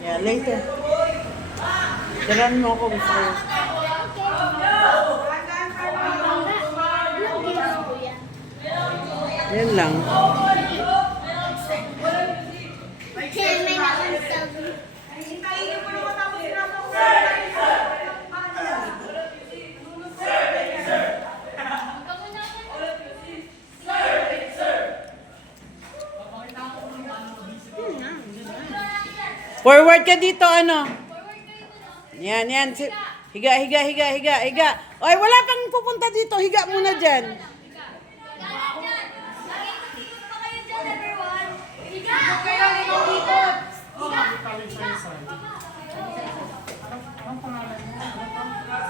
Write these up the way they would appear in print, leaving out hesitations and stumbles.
Yeah, later. Dalan mo ako before. Yan lang. Forward ka dito, ano? Yan, yan. Higa, higa, higa, higa, higa. Oy, wala pang pupunta dito. Higa muna dyan.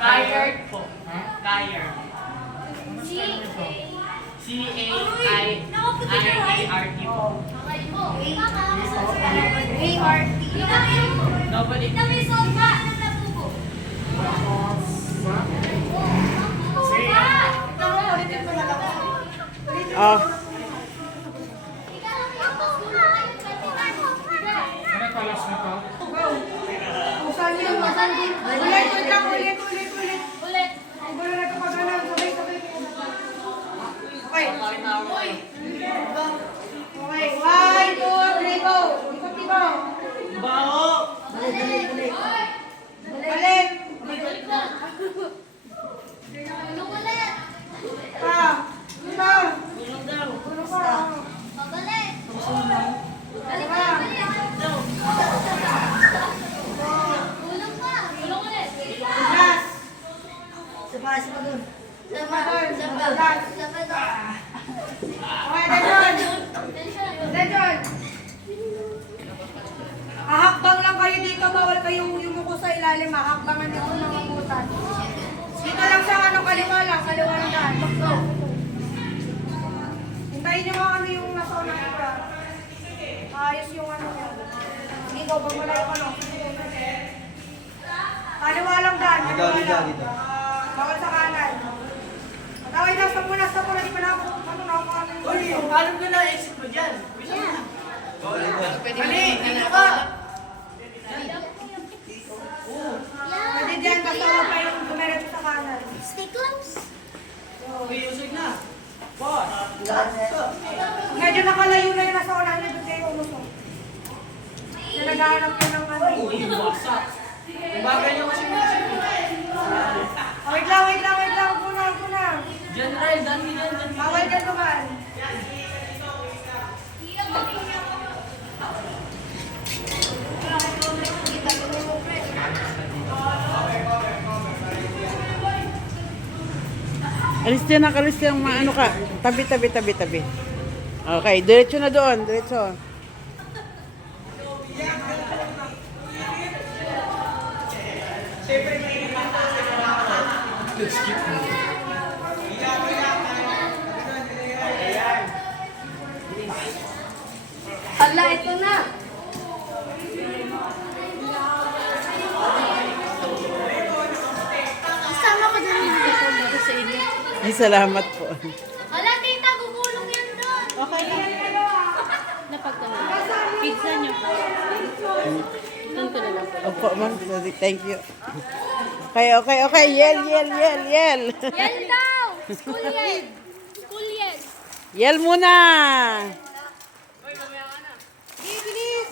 Skyard po. Skyard. C-A-I-R-T po. Nobody. Oh. Okay, 1, 2, 3, go! Ikot-ikot! Bao! Balik! Pa! Ito! Gulong daw. Tulog pa! Last! Last! Okay, Denjon! Ahakbang lang kayo dito, bawal kayong yumuko sa ilalim, ahakbangan dito mga butan. Dito lang sa kaliwa lang daan. Hintayin nyo mga ano yung nasa unang ito. Ayos yung ano nyo. Hindi ko, pag malayo ka no. Kaliwa lang daan, kaliwa lang. Bawal sa kanan. Mataway na, stop muna, di pa na ako. Uy, paano ko na-exit mo dyan? Mali, dito ka! Pwede dyan, basta huwag kayong dumiretso sa kanan. Uy, usig na. Boss! Medyo nakalayo na yung nasa unahan niya doon kayo umusok. Na naghahanap ko ng ano. Uy, wasak. Bagay niyo kasi mo kasi. Wait lang. Huwag mo na. Diyan, Ryle, dami dyan. Bawal ka naman. Alis dyan, nakalis dyan. Ano ka? Tabi. Okay, diretso na doon. Diretso. Hala, ito na. Kasama ko din yung dito sa inyo. Ay, salamat po. Wala, tita, gugulong yan doon. Okay. Napagtanong. Pizza niyo pa. Doon ko na lang po. Opo, ma'am. Thank you. Okay. Yel. Yan daw! School yan! Yel muna. Bibilis!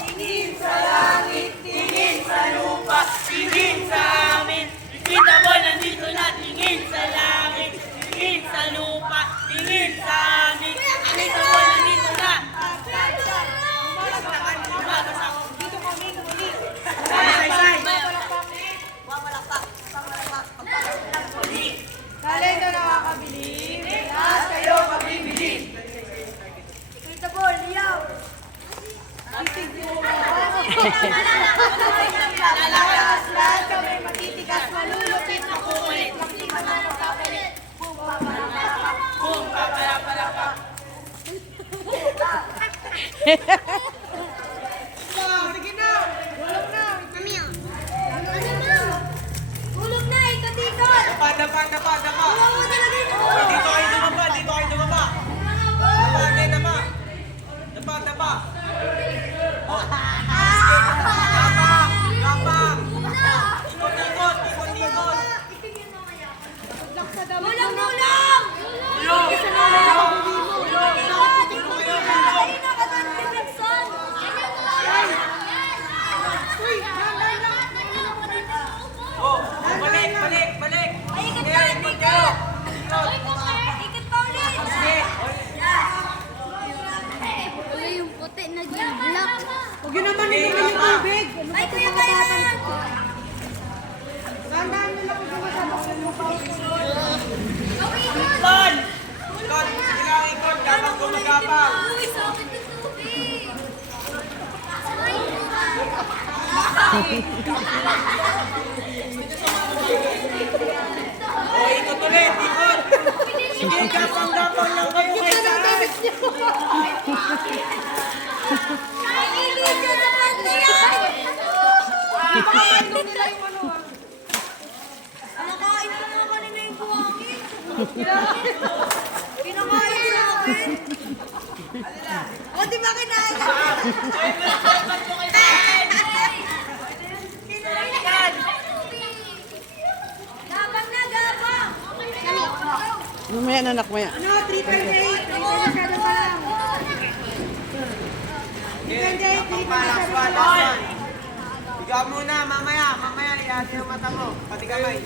Tingin sa langit, tingin sa lupa, tingin sa amin. Kita mo, nandito na, tingin sa langit, tingin sa lupa, tingin sa amin. Kita mo, nandito na. Kalay na nakakabilib. Lahat kayo mabibili. Tita Bol, liyaw. Lahat kami matitigas, malulupit, makukulit. Hindi ka na nagpapalit. Boom, papalapa. Boom, papalapa. Sige na. Gulong na. Gulong na, ikaw dito. Dapa. Gulong mo talaga ito. Dito kayo dumaba. Dapa. Ikot. Gulong! Balik. Wala yung puti na black. Huwag yun naman hindi yung tubig. Ay, kuya Bayan! Tandaan nyo lang kung sumasabak sa mukha. Ikot, sige lang, ikot. Dapat gumagapang. Uy, sakit ng tubig! Ikot ulit. Sige, gapang lang kayo. Nakikigil ka naman na yan! Nakain ko na kanina yung buwangin. Kinakain nila akin. O, di ba kinain? Gabang na, gabang! Mamaya na, anak, maya. Ano, 328. 328 pa lang. 328. Higa muna, mamaya, ihati yung mata mo. Pati kamay.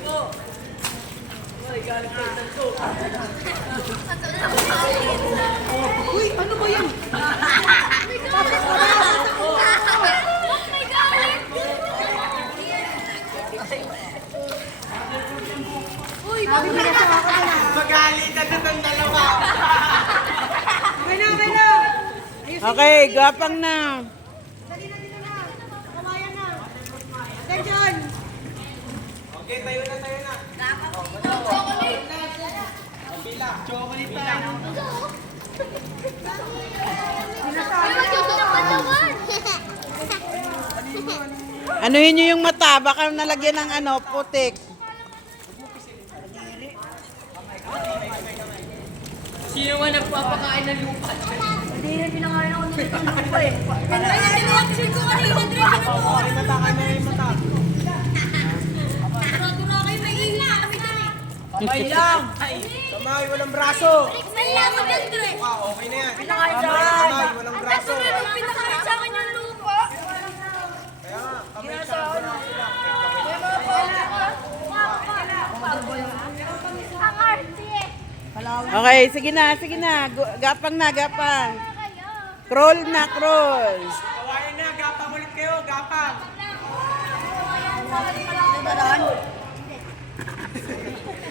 Uy, ano ba yan? Uy, Sabi ko na sa ako na. Magalitan na ng dalawa. Okay na. Okay, gapang na. Dali na dito na. Kawayan na. Attention. Okay, tayo na. Chocolate lang. Anuhin nyo yung mata, baka nalagyan ng putik. Sino nga nagpapakain ng lupa? Hindi na pinangalan ako nito ng lupa eh. reaction ko kanina, Dre. Ay, mata. Sigurado na kayo may ingay kami dyan eh. Kamay lang. Kamay, walang braso. May ako dyan, Dre. Okay na yan. Kamay, walang braso. Pinakain sa akin yung lupa. Kaya nga, kamay sa Ang arte eh. Okay, sige na. Gapang na. Crawl na. Kawayan na, gapang ulit kayo, gapang.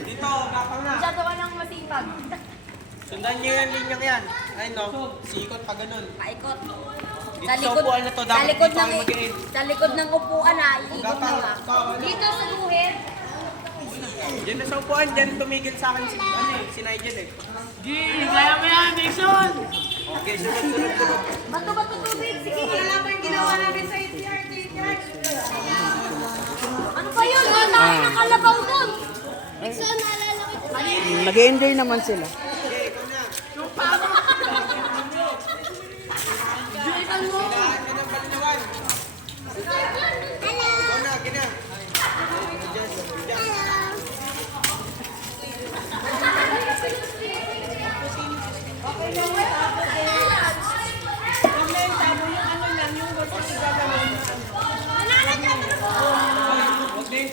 Dito, gapang na. Masyado ka nang masipag. Sundan niyo yung linyang yan. Ayun no, sikot pa ganun. Paikot. Dito sa upuan na to, dapat dito kayo mag-in. Sa likod ng upuan ah, iikot Gapang, na ikaw, ano? Dito sa guhit. Diyan na sa upuan, diyan tumigil sa akin si Nigel eh. Kaya mo yan, Mason! Okay, sunod. Bato-bato tubig, sige. Wala pa yung ginawa namin sa ATR. Ano ba yun? Wala tayo ng kalabaw doon. Mason, naalala ko. Nag-enjoy naman sila. Okay, ikaw na. Julitan mo. Kailangan na ng balinawan. Ikaw na, gina. Diyan.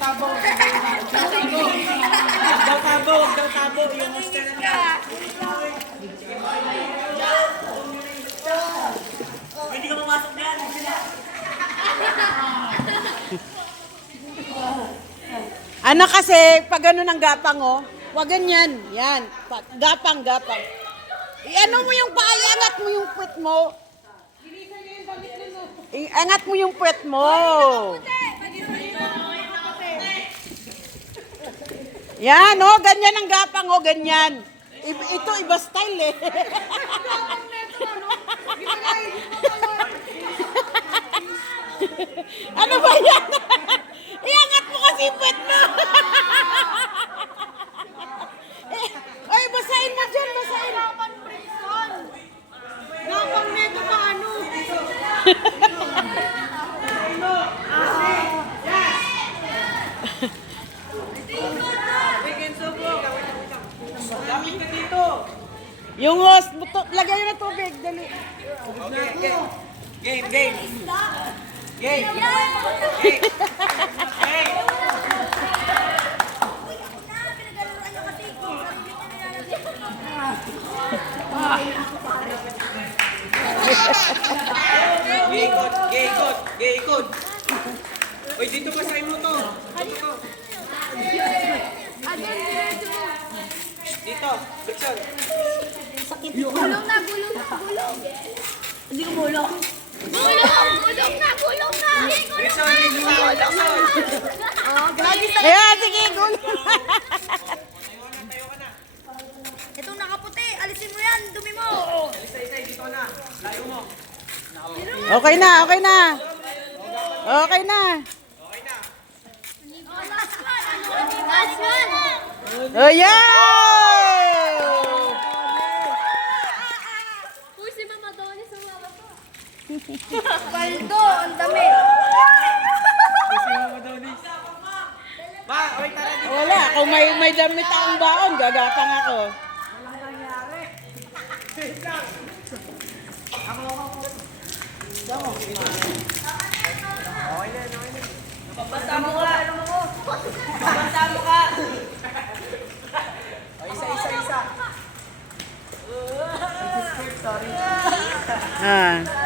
tabo. Huwag daw tabo. Yung monster na. Hindi ka pumasok na yan. Ano kasi, pag ano ng gapang, oh, wag ganyan. Yan. Gapang. Iano mo yung paa, iangat mo yung puwet mo. Iangat mo yung puwet mo. Yan, oh, ganyan ang gapang, oh, ganyan. Ito, iba style, eh. Ano ba yan? Iangat mo kasi yung puwet mo. Ay, basahin mo dyan, basahin. Gapang neto paano? Lapit ka dito. Yung host, lagay yun ng tubig, dali. Okay. Game. Game. Ikot. Uy, dito pa sa imo to. Dito, Dixon. Gulong na. Hindi ko gulong. Gulong na. Dixon. Ayan, sige, gulo. Tayo ka na. Itong nakaputi, alisin mo yan, dumi mo. Isa-isa, dito na. Layo mo. Okay na. Last one. Oh, yeah! Uy, si Mama Donnie sumama pa. Baldo, ang dami. Ba, oy, tara dito. Wala, kung may damit akong baon, gagapang ako. Basta mo ka. Basta mo ka. Isa. Ah.